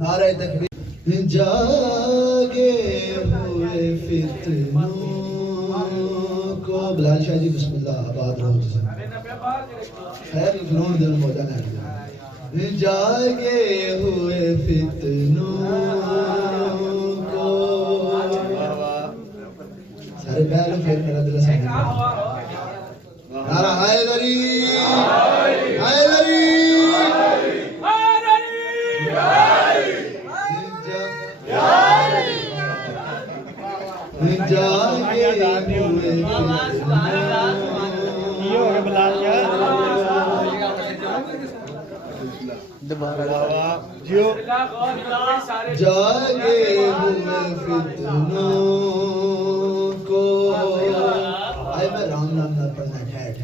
नारे तकबीर जागे हुए फितनों को बिलाल शाह जी बिस्मिल्लाह आबाद रहो खैर फिरौन दिल मौजा ने जागे हुए फितनों को सारे पहले फिर मेरा दिल सामने नारा हैदरी हैदरी जागे हुए जागे हुए फितनों को आए मैं राम नाम ना पढ़ना ठहर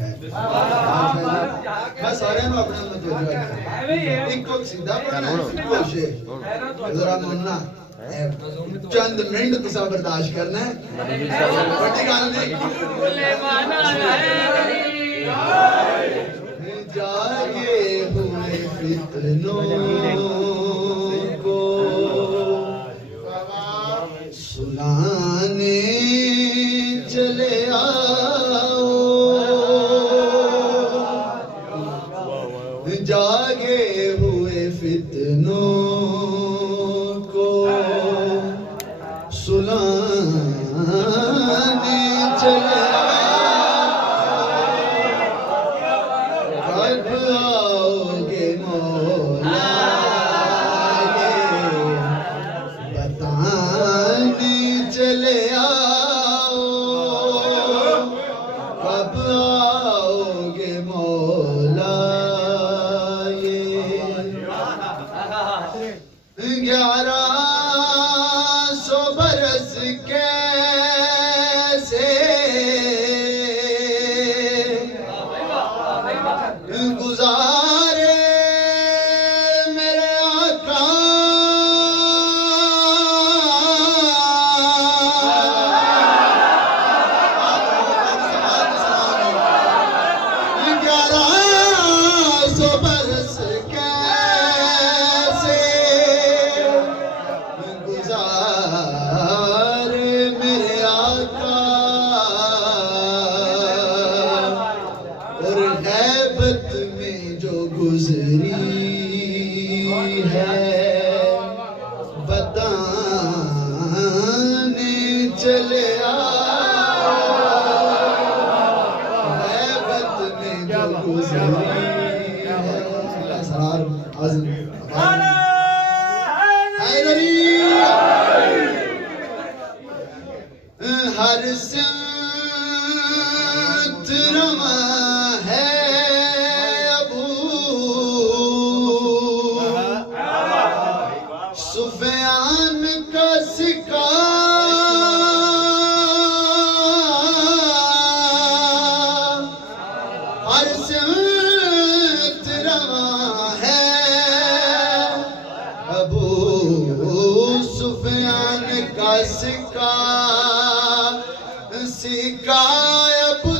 मैं सारे में अपने में जो एक को सीधा पढ़ना कोशिश जरा मुन्ना चंद मिनट तुसा बर्दाश्त करना है बड़ी गल नहीं जागे हुए फितनों को सुनाने चले आओ जागे हुए फितनों को सुनाने चले कब आओगे मौला बताने चले आओ कब आओगे मौला 1100 बरस कैसे गुजारे मेरे आका 1100 बरस गुजरी है बताने चले गैबत में जो गुजरी है असरार आज़म हैदरी हर सिमत रमा है सुफियान का सिक्का हर सिमत रवा है अबू सुफियान का सिक्का सिक्का अबू